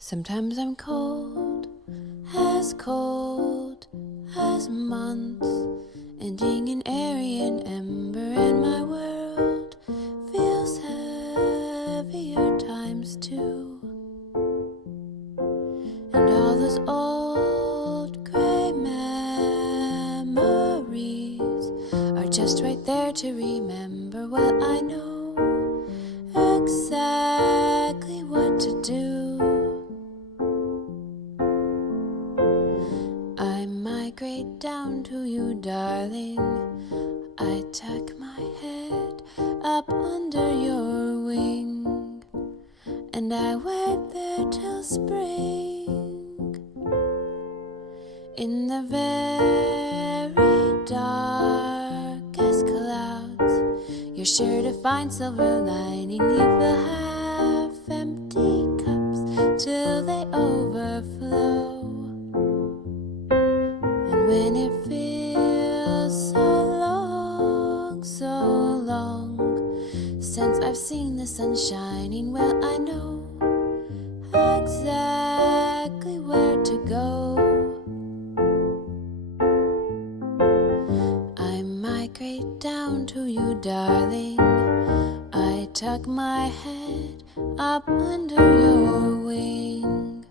Sometimes I'm cold as months, ending in airy and ember, and my world feels heavier times two. And all those old gray memories are just right there to remember. Well, I know exactly what to do. I migrate down to you, darling. I tuck my head up under your wing, and I wait there till spring. In the very darkest clouds, you're sure to find silver lining. Leave the half-empty cups till they overflow. And when it feels so long since I've seen the sun shining, well, I know exactly where to go. I migrate down to you, darling. I tuck my head up under your wing,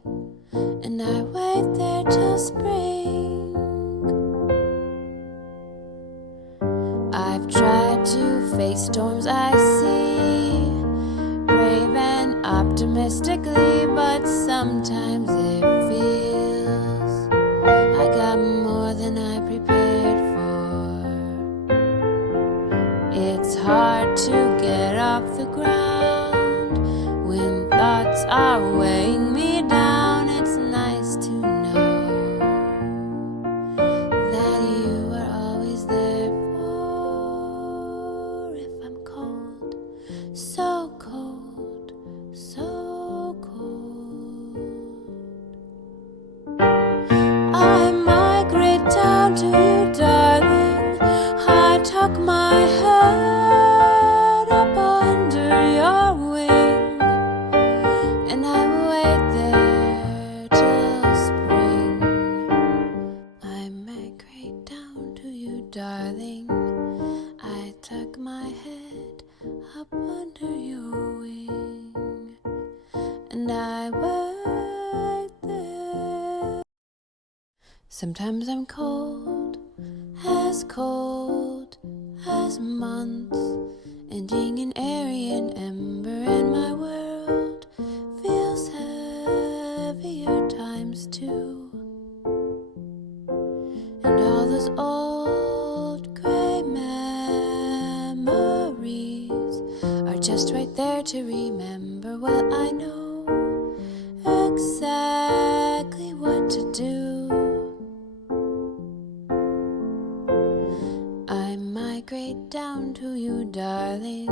and I wait there till spring. I've tried to face storms I see, brave and optimistically, but sometimes it feels I got more than I prepared for. It's hard to get off the ground when thoughts are weighing me down. It's nice to know that you are always there for if I'm cold, so cold, so cold. I migrate down to you, darling. I tuck my head up under your wing, and I wait there till spring. I migrate down to you, darling. I tuck my head up under your wing, and I wait there. Sometimes I'm cold as months, ending in airy and ember, and my world feels heavier times two. And all those old gray memories are just right there to remember. Well, I know exactly what to do. I migrate down to you, darling.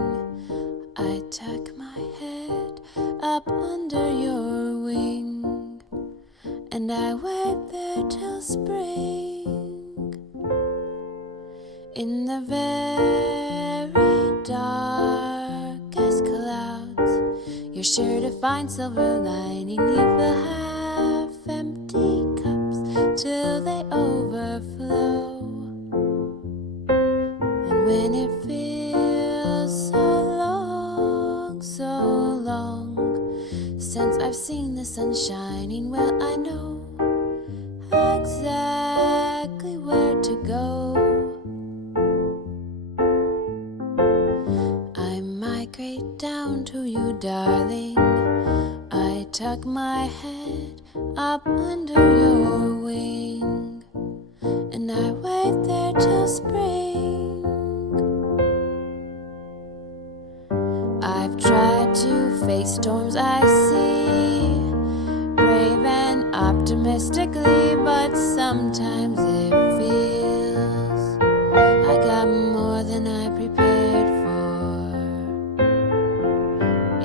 I tuck my head up under your wing, and I wait there till spring. In the very darkest clouds, you're sure to find silver lining. Leave the half-empty cups till they overflow. And when it feels so long since I've seen the sun shining, well, I know exactly where to go. I migrate down to you, darling. I tuck my head up under your wing, and I wait there till spring. I've tried to face storms I see, brave and optimistically, but sometimes it feels I got more than I prepared for.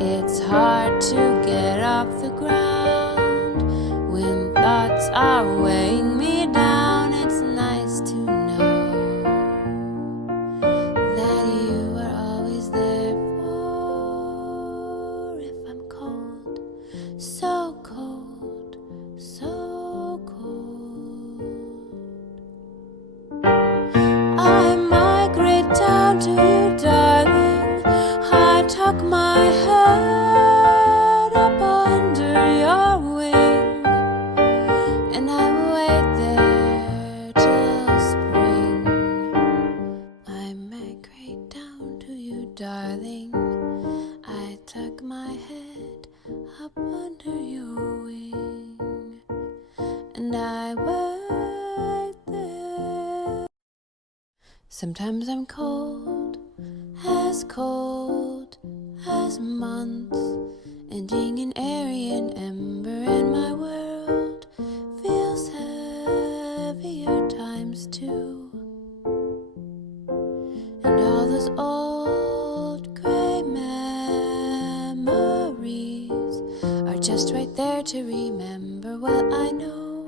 It's hard to get off the ground when thoughts are weighing me down. It's nice to know that you are always there for if I'm cold, so cold. up under your wing, and I wait there. Sometimes I'm cold as months, ending in airy and ember, and my world feels heavier times two. And all those old gray memories are just right there to remember. Well, I know